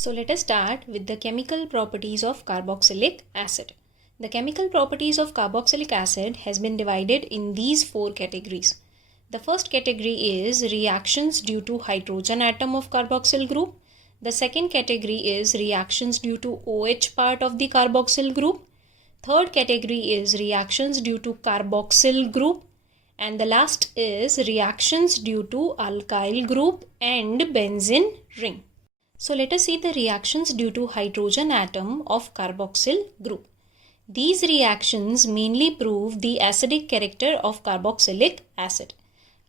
So let us start with the chemical properties of carboxylic acid. The chemical properties of carboxylic acid has been divided in these four categories. The first category is reactions due to hydrogen atom of carboxyl group. The second category is reactions due to OH part of the carboxyl group. Third category is reactions due to carboxyl group. And the last is reactions due to alkyl group and benzene ring. So let us see the reactions due to hydrogen atom of carboxyl group. These reactions mainly prove the acidic character of carboxylic acid.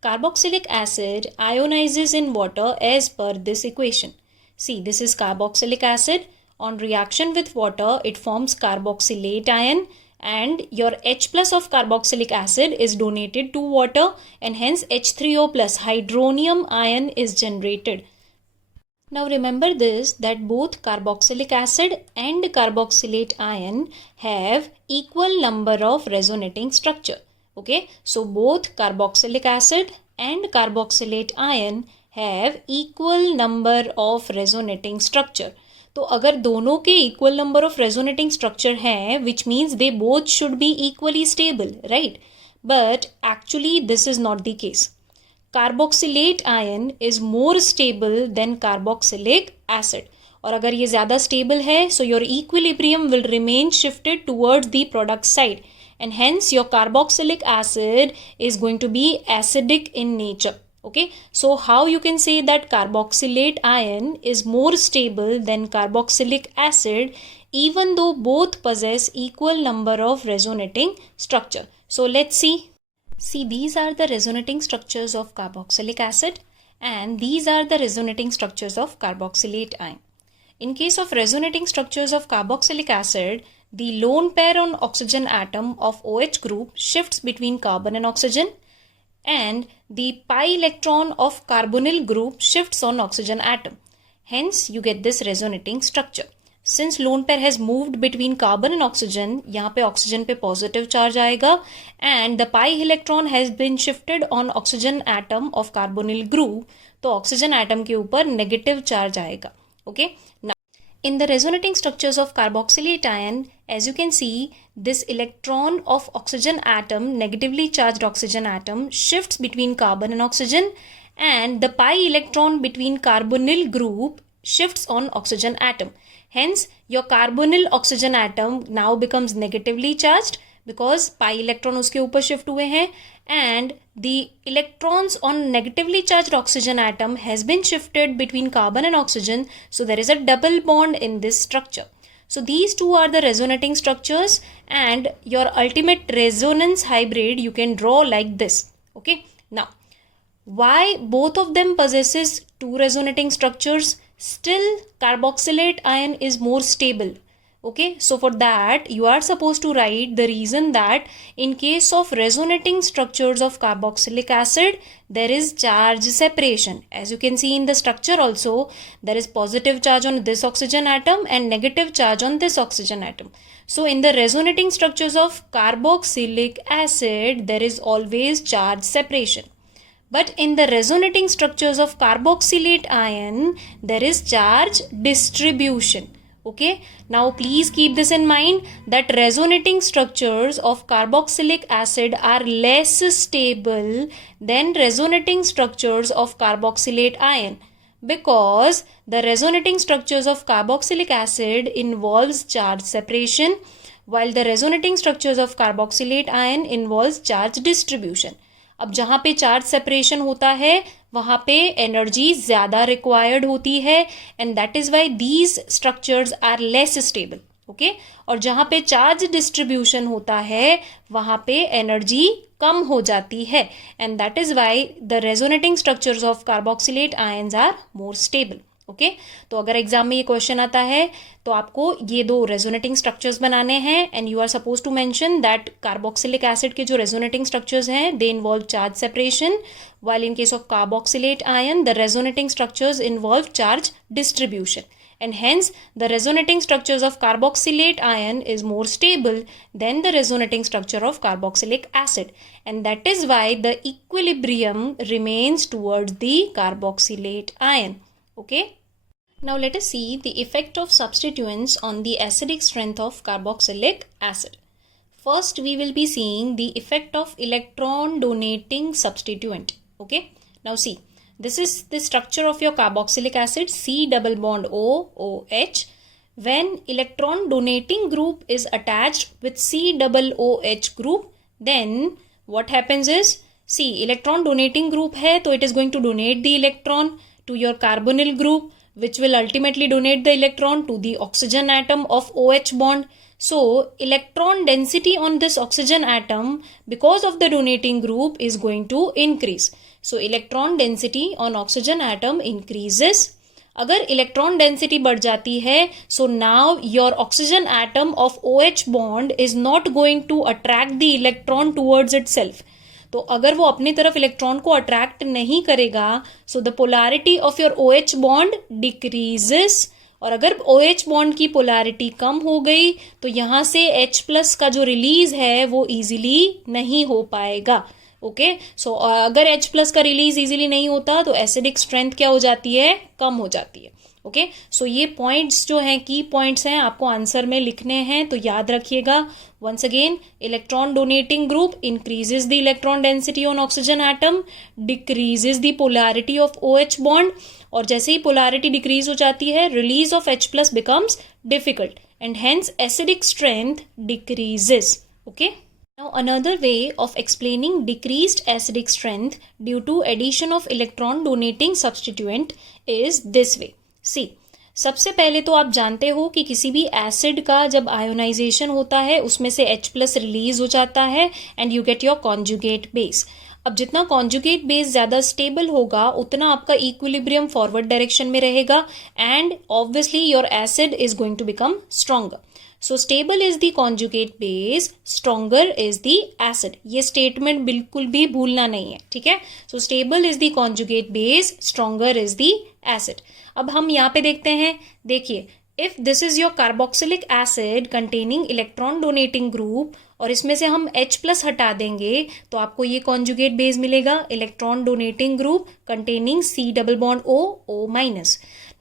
Carboxylic acid ionizes in water as per this equation. See, this is carboxylic acid. On reaction with water, it forms carboxylate ion, and your H plus of carboxylic acid is donated to water, and hence H3O plus hydronium ion is generated. Now remember this, that both carboxylic acid and carboxylate ion have equal number of resonating structure. Okay, so both carboxylic acid and carboxylate ion have equal number of resonating structure. तो अगर दोनों के equal number of resonating structure हैं, which means they both should be equally stable, right? But actually this is not the case. Carboxylate ion is more stable than carboxylic acid. और अगर ये ज़्यादा stable है, so your equilibrium will remain shifted towards the product side, and hence your carboxylic acid is going to be acidic in nature. Okay, so how you can say that carboxylate ion is more stable than carboxylic acid, even though both possess equal number of resonating structure? So let's see. See, these are the resonating structures of carboxylic acid, and these are the resonating structures of carboxylate ion. In case of resonating structures of carboxylic acid, the lone pair on oxygen atom of OH group shifts between carbon and oxygen, and the pi electron of carbonyl group shifts on oxygen atom. Hence, you get this resonating structure. Since lone pair has moved between carbon and oxygen, यहाँ पे oxygen पे positive charge आएगा, and the pi electron has been shifted on oxygen atom of carbonyl group, तो oxygen atom के ऊपर negative charge आएगा. Okay. Now, in the resonating structures of carboxylate ion, as you can see, this electron of oxygen atom, negatively charged oxygen atom, shifts between carbon and oxygen, and the pi electron between carbonyl group shifts on oxygen atom. Hence, your carbonyl oxygen atom now becomes negatively charged because pi electron उसके ऊपर shift हुए हैं, and the electrons on negatively charged oxygen atom has been shifted between carbon and oxygen, so there is a double bond in this structure. So these two are the resonating structures, and your ultimate resonance hybrid you can draw like this. Okay, now why both of them possesses two resonating structures? Still carboxylate ion is more stable. Okay, so for that you are supposed to write the reason that in case of resonating structures of carboxylic acid, there is charge separation. As you can see in the structure also, there is positive charge on this oxygen atom and negative charge on this oxygen atom. So in the resonating structures of carboxylic acid, there is always charge separation. But in the resonating structures of carboxylate ion, there is charge distribution. Okay, now please keep this in mind that resonating structures of carboxylic acid are less stable than resonating structures of carboxylate ion, because the resonating structures of carboxylic acid involves charge separation, while the resonating structures of carboxylate ion involves charge distribution. अब जहाँ पे charge separation होता है वहाँ पे energy ज़्यादा required होती है, and that is why these structures are less stable. Okay, और जहाँ पे चार्ज डिस्ट्रीब्यूशन होता है वहाँ पे एनर्जी कम हो जाती है, and that is why the resonating structures of carboxylate ions are more stable. Okay, तो अगर एग्जाम में ये क्वेश्चन आता है तो आपको ये दो रेजोनेटिंग स्ट्रक्चर्स बनाने हैं, and you are suppose to mention that carboxylic acid के जो रेजोनेटिंग स्ट्रक्चर्स हैं they involve charge separation, while in case of carboxylate ion the resonating structures involve charge distribution, and hence the resonating structures of carboxylate ion is more stable than the resonating structure of carboxylic acid, and that is why the equilibrium remains towards the carboxylate ion. Okay, Now let us see the effect of substituents on the acidic strength of carboxylic acid. First, we will be seeing the effect of electron donating substituent. Okay. Now see, this is the structure of your carboxylic acid, C double bond O, OH. When electron donating group is attached with C double OH group, then what happens is, see, electron donating group hai, so it is going to donate the electron to your carbonyl group, which will ultimately donate the electron to the oxygen atom of OH bond. So, electron density on this oxygen atom because of the donating group is going to increase. So, electron density on oxygen atom increases. अगर electron density बढ़ जाती है, so now your oxygen atom of OH bond is not going to attract the electron towards itself. तो अगर वो अपनी तरफ electron को अट्रैक्ट नहीं करेगा, so the polarity of your OH bond decreases. और अगर OH बॉन्ड की पोलैरिटी कम हो गई तो यहाँ से H+ का जो रिलीज है वो इजीली नहीं हो पाएगा. ओके, सो अगर H+ का रिलीज इजीली नहीं होता तो एसिडिक स्ट्रेंथ क्या हो जाती है, कम हो जाती है. ओके, सो ये पॉइंट्स जो हैं, की पॉइंट्स हैं, आपको आंसर में लिखने हैं, तो याद रखिएगा. once again, electron donating group increases the electron density on oxygen atom, decreases the polarity of OH bond, और जैसे ही polarity decrease हो जाती है, release of H+ becomes difficult and hence acidic strength decreases. Okay. Now another way of explaining decreased acidic strength due to addition of electron donating substituent is this way. See, सबसे पहले तो आप जानते हो कि किसी भी एसिड का जब आयोनाइजेशन होता है उसमें से H+ रिलीज हो जाता है and you get your conjugate base. अब जितना कॉन्जुगेट बेस ज़्यादा स्टेबल होगा उतना आपका इक्विलिब्रियम फॉरवर्ड डायरेक्शन में रहेगा and obviously your acid is going to become stronger. So stable is the conjugate base, stronger is the acid. ये statement बिल्कुल भी भूलना नहीं है, ठीक है. So stable is the conjugate base, stronger is the acid. अब हम यहाँ पे देखते हैं, देखिए, if this is your carboxylic acid containing electron donating group और इसमें से हम H+ हटा देंगे तो आपको ये कॉन्जुगेट बेस मिलेगा, electron donating group containing C double bond O, O-.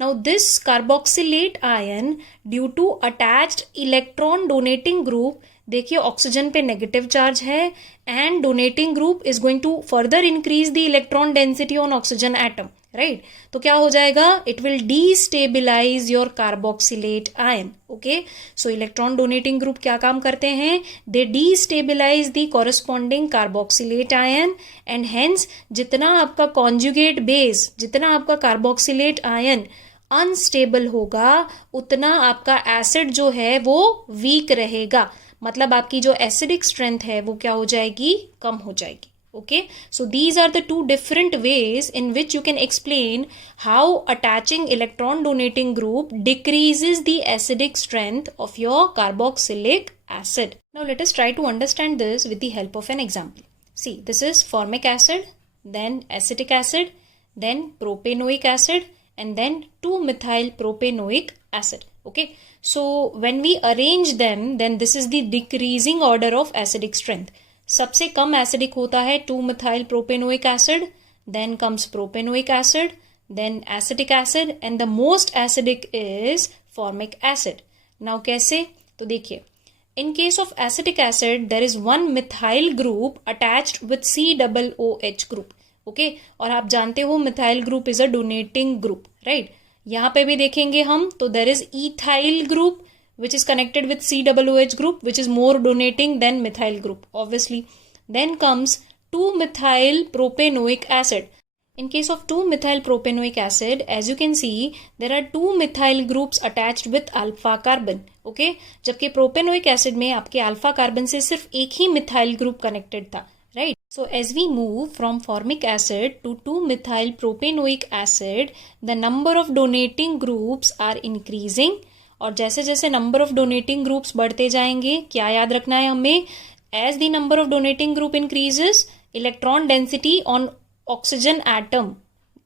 Now this carboxylate ion due to attached electron donating group, देखिए ऑक्सीजन पे नेगेटिव चार्ज है and donating group is going to further increase the electron density on oxygen atom, right. तो क्या हो जाएगा, it will destabilise your carboxylate ion. Okay, so electron donating group क्या काम करते हैं, they destabilise the corresponding carboxylate ion and hence जितना आपका कॉन्जुगेट बेस, जितना आपका कार्बोक्सिलेट आयन अनस्टेबल होगा उतना आपका एसिड जो है वो वीक रहेगा. मतलब आपकी जो एसिडिक स्ट्रेंथ है वो क्या हो जाएगी, कम हो जाएगी. Okay, so these are the two different ways in which you can explain how attaching electron donating group decreases the acidic strength of your carboxylic acid. Now let us try to understand this with the help of an example. See, this is formic acid, then acetic acid, then propanoic acid, and then 2-methyl propanoic acid. Okay, so when we arrange them, then this is the decreasing order of acidic strength. सबसे कम acidic होता है 2-methyl propanoic acid, then comes propanoic acid, then acetic acid, and the most acidic is formic acid. Now कैसे, तो देखिए, in case of acetic acid there is one methyl group attached with COOH group. Okay, और आप जानते हो methyl group is a donating group, right. यहाँ पे भी देखेंगे हम, तो there is ethyl group which is connected with COOH group, which is more donating than methyl group, obviously. Then comes 2-methyl propanoic acid. In case of 2-methyl propanoic acid, as you can see, there are 2 methyl groups attached with alpha carbon. Okay? जबकि propanoic acid में आपके alpha carbon से सिर्फ एक ही methyl group connected था, right? So as we move from formic acid to 2-methyl propanoic acid, the number of donating groups are increasing. और जैसे जैसे नंबर ऑफ डोनेटिंग ग्रुप्स बढ़ते जाएंगे, क्या याद रखना है हमें, as the number of donating group increases, electron density on oxygen atom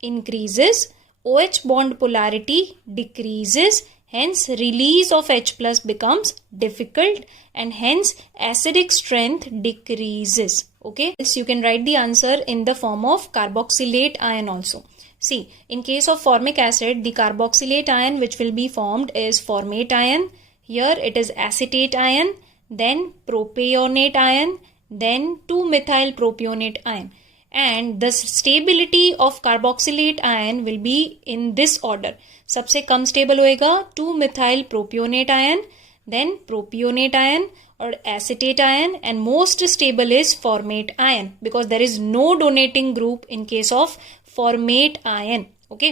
increases, OH bond polarity decreases, hence release of H+ becomes difficult and hence acidic strength decreases. Okay, this you can write the answer in the form of carboxylate ion also. See, in case of formic acid, the carboxylate ion which will be formed is formate ion. Here it is acetate ion, then propionate ion, then 2-methyl propionate ion. And the stability of carboxylate ion will be in this order. सबसे कम stable होएगा 2-methyl propionate ion, then propionate ion or acetate ion, and most stable is formate ion because there is no donating group in case of formate ion. Okay,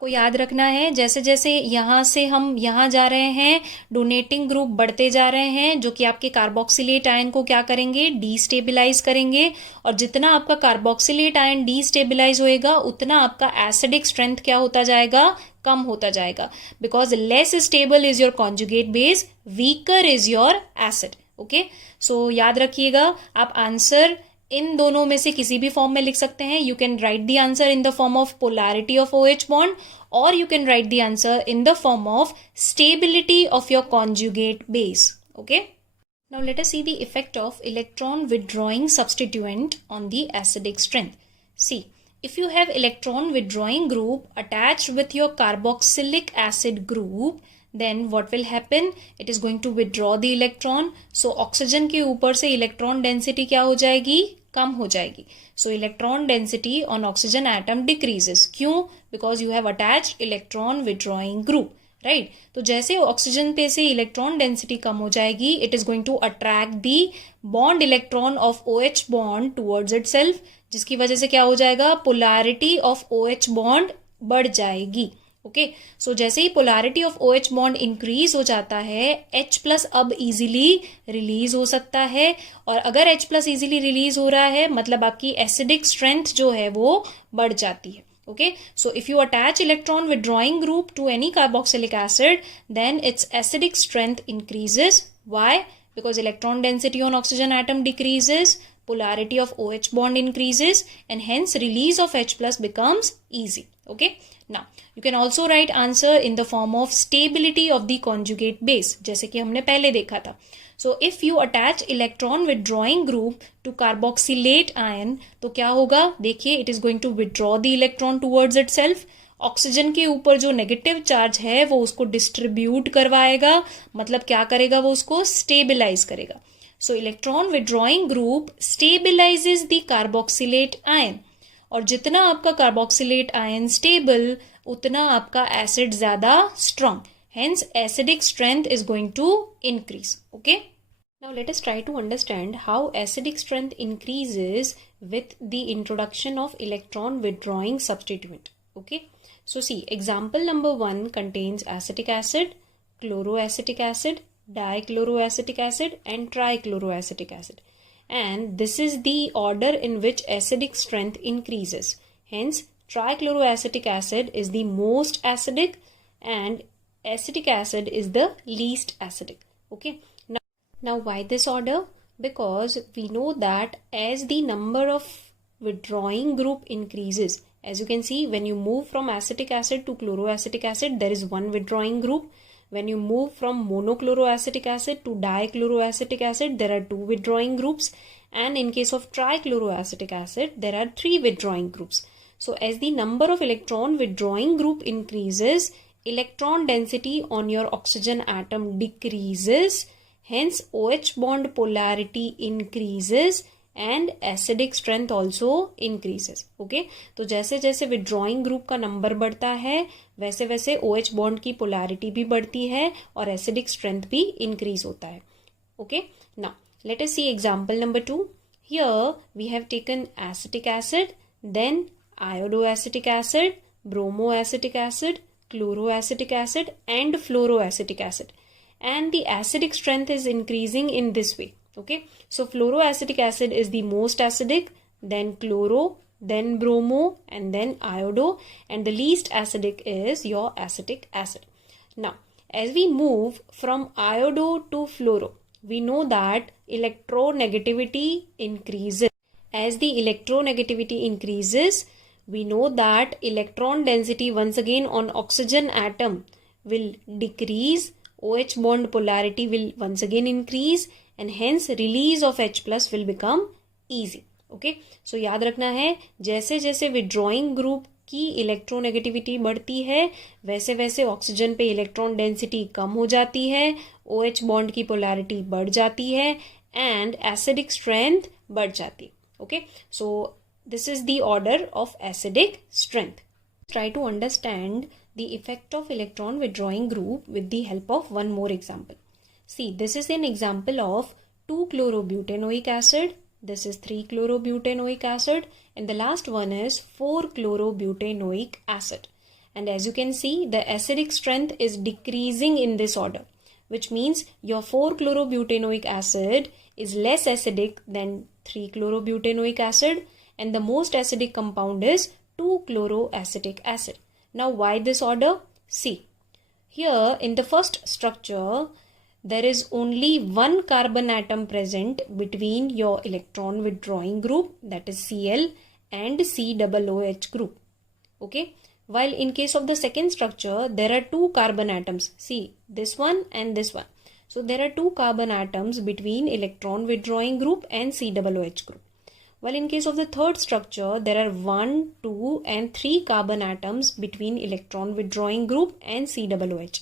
को याद रखना है जैसे जैसे यहाँ से हम यहाँ जा रहे हैं डोनेटिंग ग्रुप बढ़ते जा रहे हैं जो कि आपके कार्बोक्सिलेट आयन को क्या करेंगे, डीस्टेबिलाईज करेंगे. और जितना आपका कार्बोक्सिलेट आयन डीस्टेबिलाईज होएगा उतना आपका एसिडिक स्ट्रेंथ क्या होता जाएगा, कम होता जाएगा. Because less stable is your conjugate base, weaker is your acid. Okay, so याद रखिएगा आप आंसर इन दोनों में से किसी भी फॉर्म में लिख सकते हैं. You can write the answer in the form of polarity of OH bond और you can write the answer in the form of stability of your conjugate base. Okay, now let us see the effect of electron withdrawing substituent on the acidic strength. See, if you have electron withdrawing group attached with your carboxylic acid group, then what will happen, it is going to withdraw the electron. So oxygen के ऊपर से electron density क्या हो जाएगी, कम हो जाएगी. So electron density on oxygen atom decreases. क्यों? Because you have attached electron withdrawing group, right? तो जैसे ऑक्सीजन पे से इलेक्ट्रॉन डेंसिटी कम हो जाएगी, it is going to attract the bond electron of OH bond towards itself, जिसकी वजह से क्या हो जाएगा, पोलैरिटी ऑफ OH बॉन्ड बढ़ जाएगी. ओके, सो जैसे ही polarity of OH bond increase हो जाता है, H+ अब इजीली रिलीज हो सकता है. और अगर H+ इजीली रिलीज हो रहा है मतलब आपकी एसिडिक स्ट्रेंथ जो है वो बढ़ जाती है. Okay, so if you attach electron withdrawing group to any carboxylic acid, then its acidic strength increases. Why? Because electron density on oxygen atom decreases, polarity of OH bond increases, and hence release of H+ becomes easy. Okay, now you can also write answer in the form of stability of the conjugate base, जैसे कि हमने पहले देखा था. So if you attach electron withdrawing group to carboxylate ion, तो क्या होगा, देखिए it is going to withdraw the electron towards itself. Oxygen के ऊपर जो नेगेटिव चार्ज है वो उसको डिस्ट्रीब्यूट करवाएगा, मतलब क्या करेगा, वो उसको स्टेबिलाईज करेगा. So electron withdrawing group stabilises the carboxylate ion, और जितना आपका कार्बोक्सिलेट आयन स्टेबल उतना आपका एसिड ज्यादा strong. Hence, acidic strength is going to increase. Okay. Now, let us try to understand how acidic strength increases with the introduction of electron withdrawing substituent. Okay. So, see, example number 1 contains acetic acid, chloroacetic acid, dichloroacetic acid, and trichloroacetic acid. And this is the order in which acidic strength increases. Hence, trichloroacetic acid is the most acidic and acetic acid is the least acidic. Okay, now why this order? Because we know that as the number of withdrawing group increases, as you can see, when you move from acetic acid to chloroacetic acid, there is one withdrawing group. When you move from monochloroacetic acid to dichloroacetic acid, there are two withdrawing groups, and in case of trichloroacetic acid, there are three withdrawing groups. So as the number of electron withdrawing group increases, electron density on your oxygen atom decreases, hence OH bond polarity increases and acidic strength also increases. Okay, तो जैसे जैसे withdrawing group का number बढ़ता है वैसे वैसे OH bond की polarity भी बढ़ती है और acidic strength भी increase होता है. Okay, now let us see example number 2. Here we have taken acetic acid, then iodoacetic acid, bromoacetic acid, chloroacetic acid and fluoroacetic acid, and the acidic strength is increasing in this way. Okay, so fluoroacetic acid is the most acidic, then chloro, then bromo, and then iodo, and the least acidic is your acetic acid. Now as we move from iodo to fluoro, we know that electronegativity increases. As the electronegativity increases, we know that electron density once again on oxygen atom will decrease, OH bond polarity will once again increase, and hence release of H+ will become easy. Okay, so याद रखना है जैसे जैसे withdrawing group की electronegativity बढ़ती है वैसे वैसे ऑक्सीजन पे इलेक्ट्रॉन डेंसिटी कम हो जाती है, OH बॉन्ड की पोलैरिटी बढ़ जाती है एंड एसिडिक स्ट्रेंथ बढ़ जाती है. Okay, so this is the order of acidic strength. Try to understand the effect of electron withdrawing group with the help of one more example. See, this is an example of 2-chlorobutanoic acid, this is 3-chlorobutanoic acid, and the last one is 4-chlorobutanoic acid. And as you can see, the acidic strength is decreasing in this order, which means your 4-chlorobutanoic acid is less acidic than 3-chlorobutanoic acid, and the most acidic compound is 2-chloroacetic acid. Now why this order? See, here in the first structure there is only one carbon atom present between your electron withdrawing group, that is Cl, and COOH group. Okay, while in case of the second structure there are two carbon atoms, see this one and this one. So there are two carbon atoms between electron withdrawing group and COOH group. While in case of the third structure, there are 1, 2 and 3 carbon atoms between electron withdrawing group and COOH.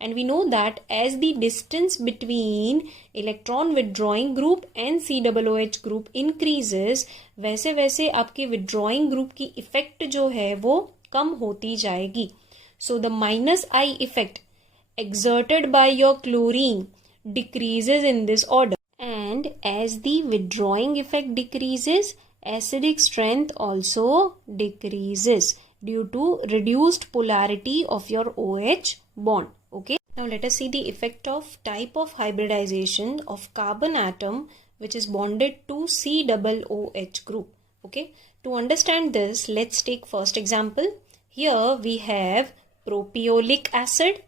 And we know that as the distance between electron withdrawing group and COOH group increases, वैसे वैसे आपके withdrawing group की effect जो है वो कम होती जाएगी. So the minus I effect exerted by your chlorine decreases in this order. And as the withdrawing effect decreases, acidic strength also decreases due to reduced polarity of your OH bond. Okay. Now let us see the effect of type of hybridization of carbon atom which is bonded to COOH group. Okay. To understand this, let's take first example. Here we have propiolic acid,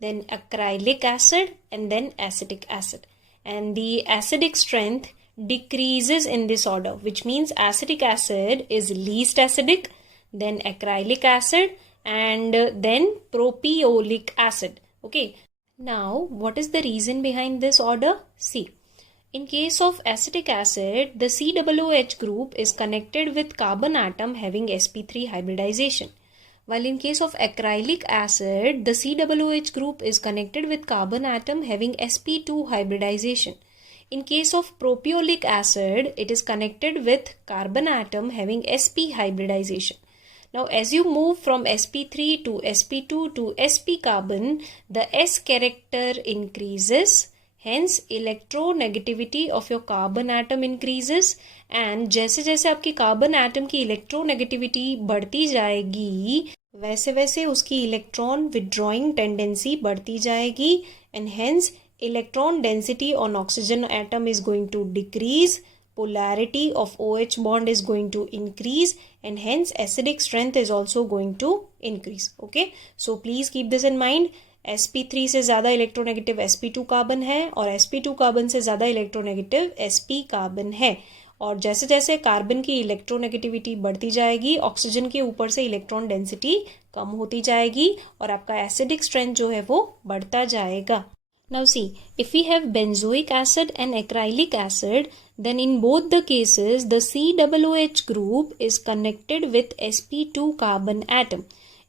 then acrylic acid, and then acetic acid. And the acidic strength decreases in this order, which means acetic acid is least acidic, then acrylic acid, and then propiolic acid. Okay. Now, what is the reason behind this order? See, in case of acetic acid, the COOH group is connected with carbon atom having sp3 hybridization. While in case of acrylic acid, the COOH group is connected with carbon atom having sp2 hybridization. In case of propiolic acid, it is connected with carbon atom having sp hybridization. Now, as you move from sp3 to sp2 to sp carbon, the S character increases. Hence, electronegativity of your carbon atom increases. And जैसे जैसे आपकी carbon atom की electronegativity बढ़ती जाएगी वैसे वैसे उसकी electron withdrawing tendency बढ़ती जाएगी and hence electron density on oxygen atom is going to decrease, polarity of OH bond is going to increase, and hence acidic strength is also going to increase. Okay, so please keep this in mind. sp3 से ज़्यादा electronegative sp2 carbon है और sp2 carbon से ज़्यादा electronegative sp carbon है. और जैसे जैसे कार्बन की इलेक्ट्रोनेगेटिविटी बढ़ती जाएगी ऑक्सीजन के ऊपर से इलेक्ट्रॉन डेंसिटी कम होती जाएगी और आपका एसिडिक स्ट्रेंथ जो है वो बढ़ता जाएगा. Now see, if we have benzoic acid and acrylic acid, then in both the cases the COOH group is connected with sp2 carbon atom.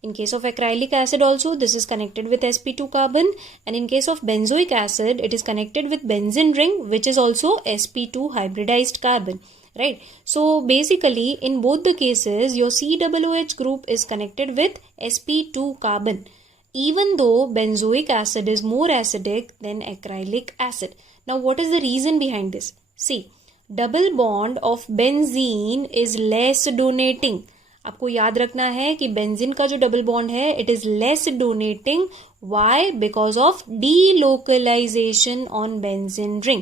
In case of acrylic acid also, this is connected with sp2 carbon, and in case of benzoic acid, it is connected with benzene ring, which is also sp2 hybridized carbon, right? So basically, in both the cases, your COOH group is connected with sp2 carbon, even though benzoic acid is more acidic than acrylic acid. Now, what is the reason behind this? See, double bond of benzene is less donating. आपको याद रखना है कि benzene का जो double bond है it is less donating. Why? Because of delocalization on benzene ring.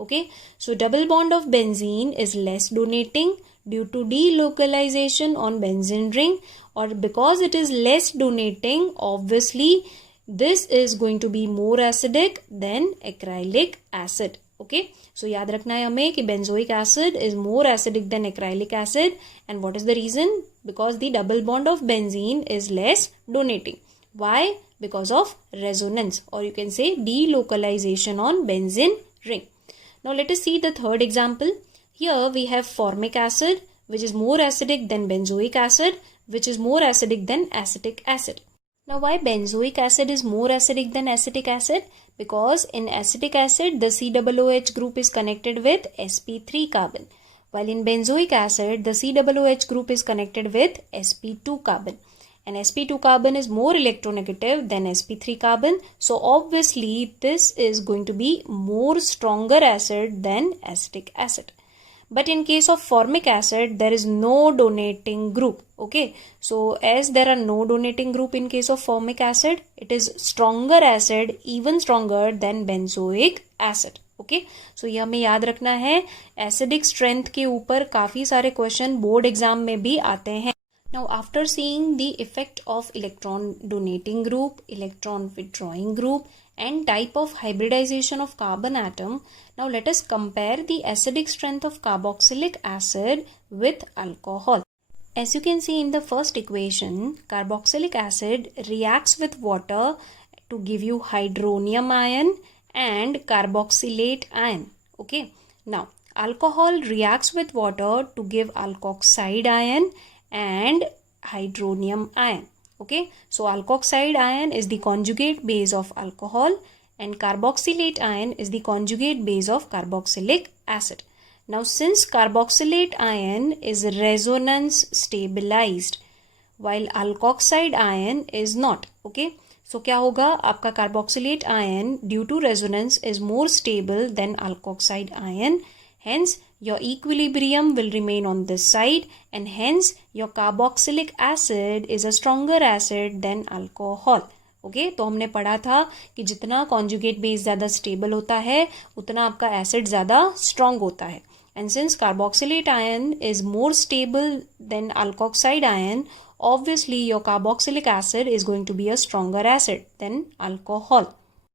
Okay, so double bond of benzene is less donating due to delocalization on benzene ring, or because it is less donating, obviously this is going to be more acidic than acrylic acid. Okay, so याद रखना है हमें कि benzoic acid is more acidic than acrylic acid, and what is the reason? Because the double bond of benzene is less donating. Why? Because of resonance, or you can say delocalization on benzene ring. Now let us see the third example. Here we have formic acid, which is more acidic than benzoic acid, which is more acidic than acetic acid. Now, why benzoic acid is more acidic than acetic acid? Because in acetic acid, the COOH group is connected with sp3 carbon, while in benzoic acid, the COOH group is connected with sp2 carbon. And sp2 carbon is more electronegative than sp3 carbon. So obviously, this is going to be more stronger acid than acetic acid. But in case of formic acid, there is no donating group. Okay, so as there are no donating group in case of formic acid, it is stronger acid, even stronger than benzoic acid. Okay, so ये हमें याद रखना है. Acidic strength के ऊपर काफी सारे question board exam में भी आते हैं. Now, after seeing the effect of electron donating group, electron withdrawing group, and type of hybridization of carbon atom, now let us compare the acidic strength of carboxylic acid with alcohol. As you can see in the first equation, carboxylic acid reacts with water to give you hydronium ion and carboxylate ion. Okay. Now, alcohol reacts with water to give alkoxide ion and hydronium ion. Okay, so alkoxide ion is the conjugate base of alcohol and carboxylate ion is the conjugate base of carboxylic acid. Now, since carboxylate ion is resonance stabilized while alkoxide ion is not, okay, so क्या होगा, आपका carboxylate ion due to resonance is more stable than alkoxide ion. Hence, your equilibrium will remain on this side and hence your carboxylic acid is a stronger acid than alcohol. Okay, तो हमने पढ़ा था कि जितना conjugate base ज़्यादा stable होता है उतना आपका acid ज़्यादा strong होता है. And since carboxylate ion is more stable than alkoxide ion, obviously your carboxylic acid is going to be a stronger acid than alcohol.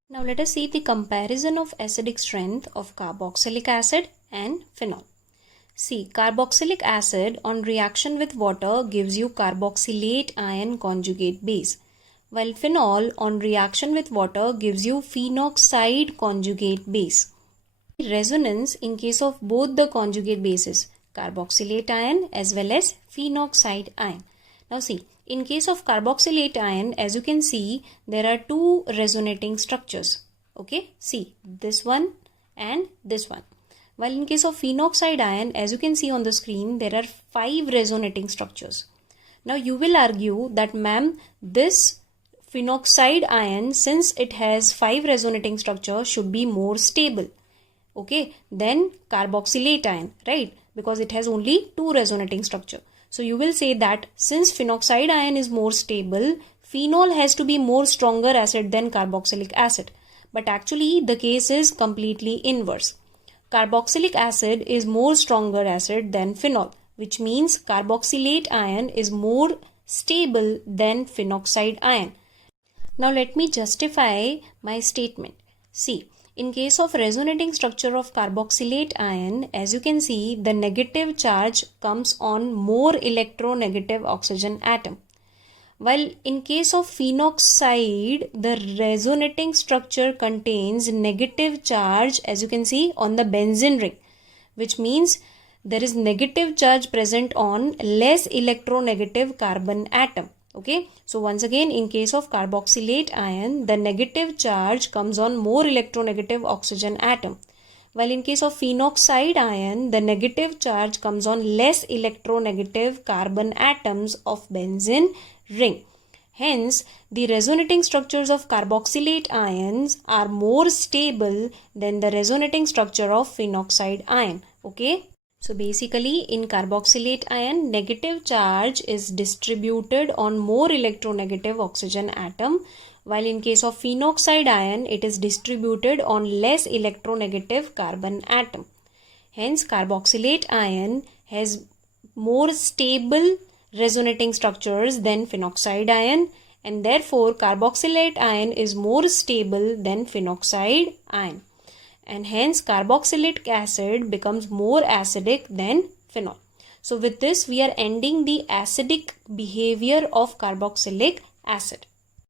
Now let us see the comparison of acidic strength of carboxylic acid and phenol. See, carboxylic acid on reaction with water gives you carboxylate ion conjugate base, while phenol on reaction with water gives you phenoxide conjugate base. Resonance in case of both the conjugate bases, carboxylate ion as well as phenoxide ion. Now see, in case of carboxylate ion, as you can see, there are two resonating structures. Okay, see this one and this one. While in case of phenoxide ion, as you can see on the screen, there are 5 resonating structures. Now you will argue that ma'am, this phenoxide ion, since it has 5 resonating structures, should be more stable. Okay, then carboxylate ion, right? Because it has only 2 resonating structure. So you will say that since phenoxide ion is more stable, phenol has to be more stronger acid than carboxylic acid. But actually the case is completely inverse. Carboxylic acid is more stronger acid than phenol, which means carboxylate ion is more stable than phenoxide ion. Now let me justify my statement. See, in case of resonating structure of carboxylate ion, as you can see, the negative charge comes on more electronegative oxygen atom. While in case of phenoxide, the resonating structure contains negative charge, as you can see, on the benzene ring, which means there is negative charge present on less electronegative carbon atom. Okay, so once again, in case of carboxylate ion, the negative charge comes on more electronegative oxygen atom. While in case of phenoxide ion, the negative charge comes on less electronegative carbon atoms of benzene ring. Hence, the resonating structures of carboxylate ions are more stable than the resonating structure of phenoxide ion. Okay. So basically in carboxylate ion, negative charge is distributed on more electronegative oxygen atom, while in case of phenoxide ion, it is distributed on less electronegative carbon atom. Hence carboxylate ion has more stable resonating structures than phenoxide ion, and therefore carboxylate ion is more stable than phenoxide ion. And hence carboxylic acid becomes more acidic than phenol. So with this we are ending the acidic behavior of carboxylic acid.